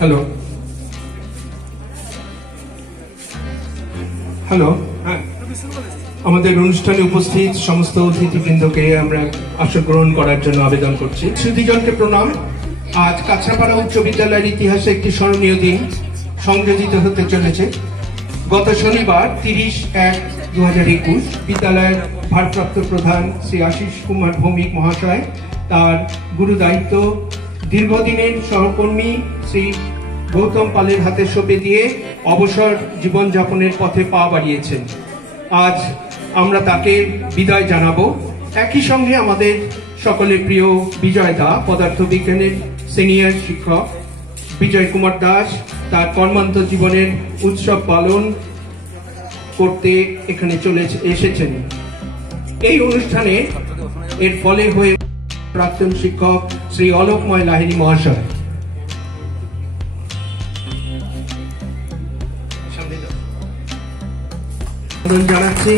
Hello hello হ্যাঁ, আমাদের অনুষ্ঠানে উপস্থিত সমস্ত অতিথিবৃন্দকে আমরা আসন গ্রহণ করার জন্য আবেদন করছি। সুধীজনকে প্রণাম। আজ কাছড়াপাড়া উচ্চ বিদ্যালয়ের ইতিহাসে একটি স্মরণীয় দিন সংযোজিত হতে চলেছে। গত শনিবার 30/1/2021 বিদ্যালয়ের ভারপ্রাপ্ত প্রধান শ্রী আশিস কুমার ভৌমিক মহাশয় তার গুরু দায়িত্ব দীর্ঘদিনের সহকর্মী শ্রী গৌতম পালের হাতে সঁপে দিয়ে অবসর জীবনযাপনের পথে পা বাড়িয়েছেন। আজ আমরা তাকে বিদায় জানাবো। একই সঙ্গে আমাদের সকলের প্রিয় বিজয় দা, পদার্থবিজ্ঞানের সিনিয়র শিক্ষক বিজয় কুমার দাস, তার কর্মান্ত জীবনের উৎসব পালন করতে এখানে চলে এসেছেন। এই অনুষ্ঠানে এর ফলে হয়ে প্রাক্তন শিক্ষক শ্রী অলোকময় লাহিড়ী মহাশয়। জানাচ্ছি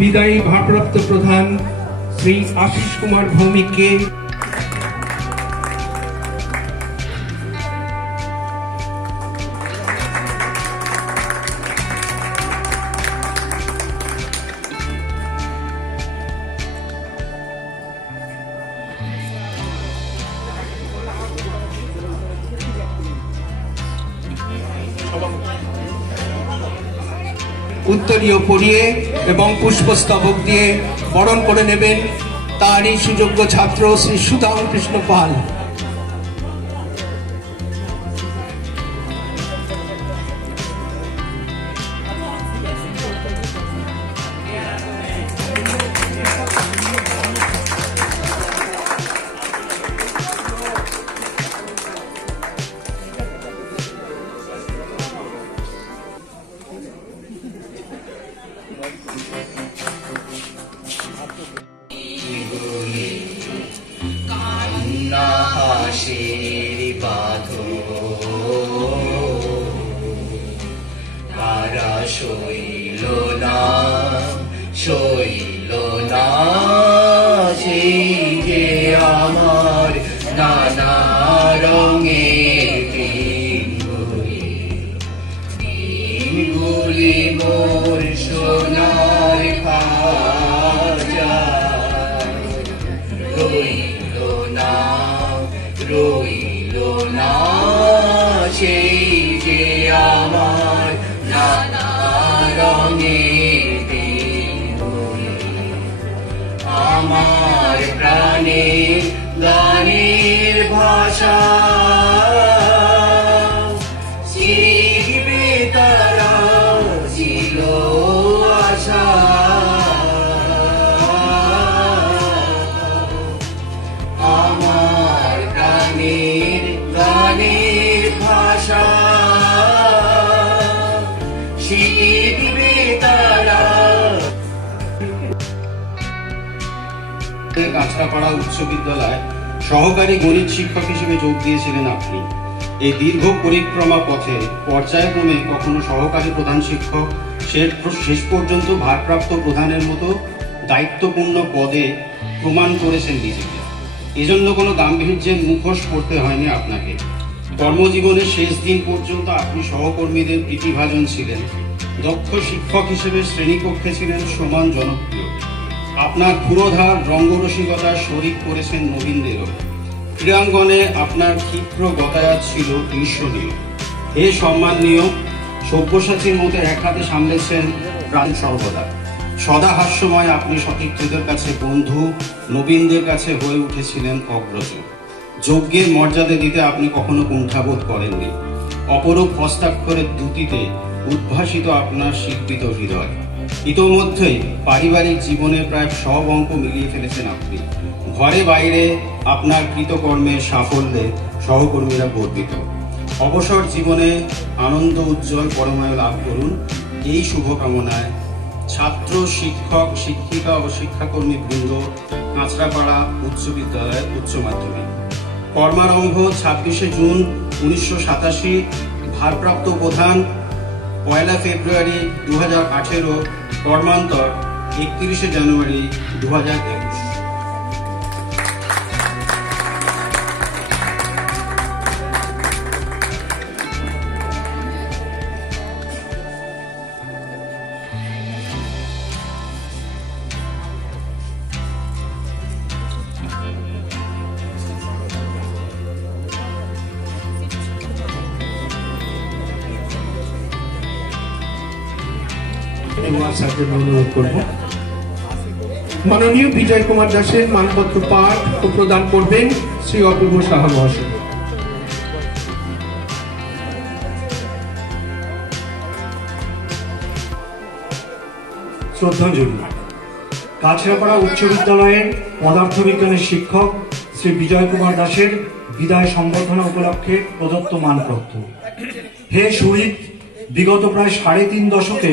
বিদায়ী ভারপ্রাপ্ত প্রধান শ্রী আশিস কুমার ভৌমিককে উত্তরীয় পরিয়ে এবং পুষ্পস্তবক দিয়ে বরণ করে নেবেন তারই সুযোগ্য ছাত্র শ্রী সুদাম কৃষ্ণ পাল। শৈল না যে আমার নানা রঙের দিনগুলি মোর সোনার খাজা রইল না সেই যে আমার নানা রঙের আমার প্রাণে গানের ভাষা শিখবে তারা ছিল আশা আমার প্রাণের গানের ভাষা শিখবে তারা। কাছড়াপাড়া উচ্চ বিদ্যালয় সহকারী গণিত শিক্ষক হিসেবে যোগ দিয়েছিলেন আপনি। এই দীর্ঘ পরিক্রমা পথে পর্যায়ক্রমে কখনো সহকারী প্রধান শিক্ষক, শেষ পর্যন্ত ভারপ্রাপ্ত প্রধানের মতো দায়িত্বপূর্ণ পদে প্রমাণ করেছেন নিজেকে। এজন্য কোনো গাম্ভীর্যের মুখোশ পড়তে হয়নি আপনাকে। কর্মজীবনের শেষ দিন পর্যন্ত আপনি সহকর্মীদের প্রীতিভাজন ছিলেন। দক্ষ শিক্ষক হিসেবে শ্রেণীকক্ষে ছিলেন সমান জনপ্রিয়। আপনার ক্ষুরোধার রঙ্গরসিকতার শরিক করেছেন নবীনদেরও। ক্রীড়াঙ্গনে আপনার ক্ষিপ্র গতায়াত ছিল ঈর্ষণীয়। হে সম্মানীয়, সব্যসাচীর মতো এক হাতে সামলেছেন প্রাণ সর্বদা। সদা হাস্যময় আপনি সতীর্থদের কাছে বন্ধু, নবীনদের কাছে হয়ে উঠেছিলেন অগ্রজ। যজ্ঞের মর্যাদা দিতে আপনি কখনো কুণ্ঠাবোধ করেননি। অপরূপ হস্তাক্ষরের দ্যুতিতে উদ্ভাসিত আপনার শিল্পিত হৃদয়। ইতোমধ্যেই পারিবারিক জীবনে প্রায় সব অঙ্ক মিলিয়ে ফেলেছেন আপনি। ঘরে বাইরে আপনার কৃতকর্মের সাফল্যে সহকর্মীরা গর্বিত। অবসর জীবনে আনন্দ উজ্জ্বল পরমায়ু লাভ করুন, এই শুভকামনায় ছাত্র, শিক্ষক, শিক্ষিকা ও শিক্ষাকর্মী বৃন্দ, কাঁচরাপাড়া উচ্চ বিদ্যালয় উচ্চ মাধ্যমিক। কর্মারম্ভ 26শে জুন 1987, ভারপ্রাপ্ত প্রধান 1 ফেব্রুয়ারি 2018, কর্মান্তর 31শে জানুয়ারি 2021। অনুরোধ করব মাননীয় বিজয় কুমার দাসের মানপত্র পাঠ ও প্রদান করবেন শ্রী অপূর্ব সাহা মহাশয়। শ্রদ্ধাঞ্জলি। কাছড়াপাড়া উচ্চ বিদ্যালয়ের পদার্থবিজ্ঞানের শিক্ষক শ্রী বিজয় কুমার দাসের বিদায় সম্বর্ধনা উপলক্ষে প্রদত্ত মানপত্র। হে শহীদ, বিগত প্রায় 3.5 দশকে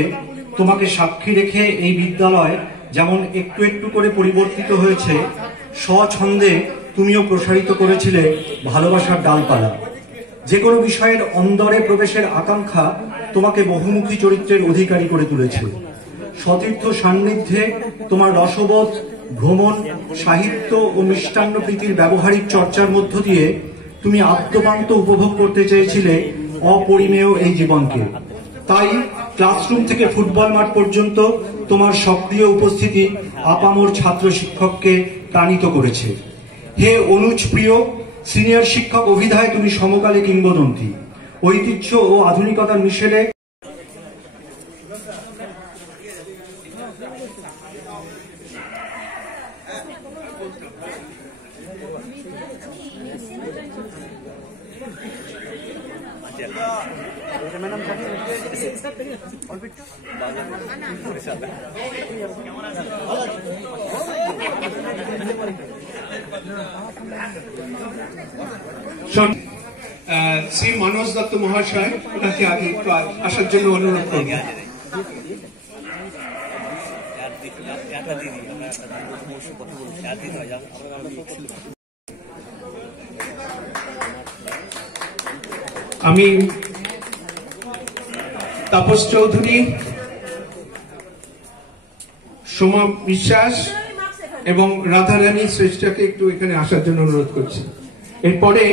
তোমাকে সাক্ষী রেখে এই বিদ্যালয় যেমন একটু একটু করে পরিবর্তিত হয়েছে, স্বছন্দে তুমিও প্রসারিত করেছিলে ভালোবাসার ডালপালা। যে কোনো বিষয়ের অন্দরে প্রবেশের আকাঙ্ক্ষা তোমাকে বহুমুখী চরিত্রের অধিকারী করে তুলেছে। সতীর্থ সান্নিধ্যে তোমার রসবোধ, ভ্রমণ, সাহিত্য ও মিষ্টান্ন প্রীতির ব্যবহারিক চর্চার মধ্য দিয়ে তুমি আদ্যপান্ত উপভোগ করতে চেয়েছিলে অপরিমেয় এই জীবনকে। তাই ক্লাসরুম থেকে ফুটবল মাঠ পর্যন্ত তোমার সক্রিয় উপস্থিতি আপামর ছাত্র শিক্ষককে প্রাণিত করেছে। হে অনুজ প্রিয়, সিনিয়র শিক্ষক অভিধায় তুমি সমকালে কিংবদন্তি। ঐতিহ্য ও আধুনিকতার মিশেলে শ্রী মানস দত্ত মহাশয় ওনাকে আগে একটু আসার জন্য অনুরোধ করব। আমি তাপস চৌধুরী, সোমা বিশ্বাস এবং রাধারানী শ্রেষ্ঠকে একটু এখানে আসার জন্য অনুরোধ করছি। এরপরে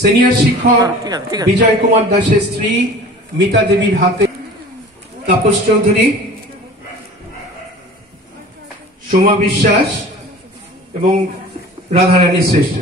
সিনিয়র শিক্ষক বিজয় কুমার দাসের স্ত্রী মিতা দেবীর হাতে তাপস চৌধুরী, সোমা বিশ্বাস এবং রাধারানী শ্রেষ্ঠ।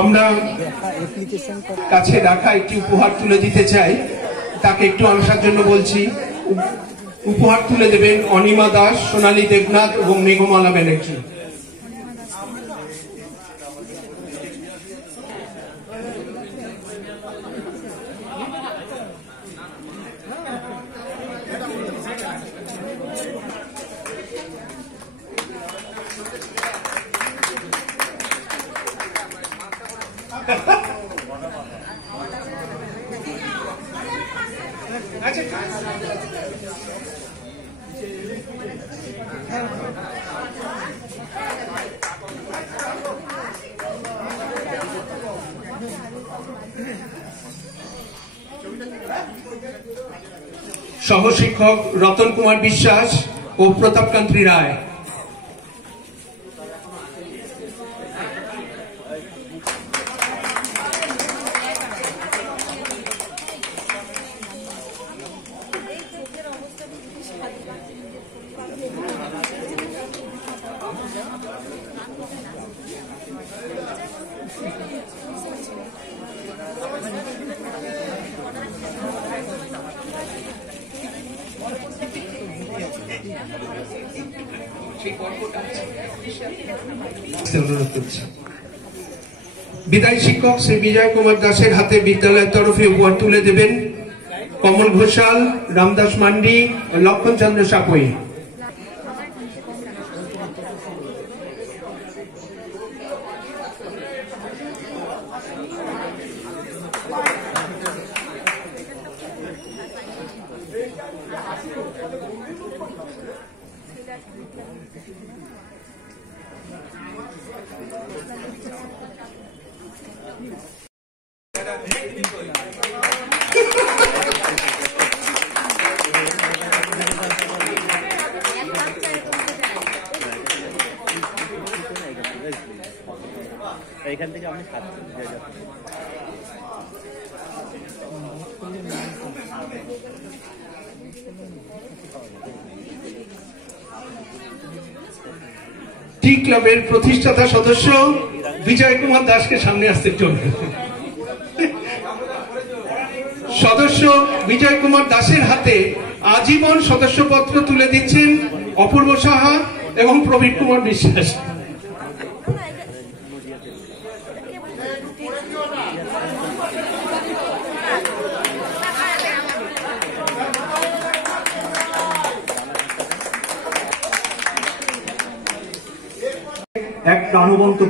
আমরা কাছে রাখা একটি উপহার তুলে দিতে চাই, তাকে একটু আসার জন্য বলছি। উপহার তুলে দেবেন অনিমা দাস, সোনালী দেবনাথ এবং মেঘমালা ব্যানার্জি। সহশিক্ষক রতন কুমার বিশ্বাস ও প্রতাপকান্তি রায়। বিদায়ী শিক্ষক শ্রী বিজয় কুমার দাসের হাতে বিদ্যালয়ের তরফে উপহার তুলে দেবেন কমল ঘোষাল, রামদাস মান্ডি, লক্ষণ চন্দ্র সাপই। এখান থেকে আমি টি ক্লাবের প্রতিষ্ঠাতা সদস্য বিজয় কুমার দাসকে সামনে আসতে চলবে। সদস্য বিজয় কুমার দাসের হাতে আজীবন সদস্যপত্র তুলে দিচ্ছেন অপূর্ব সাহা এবং প্রবীণ কুমার বিশ্বাস। এক প্রাণবন্ত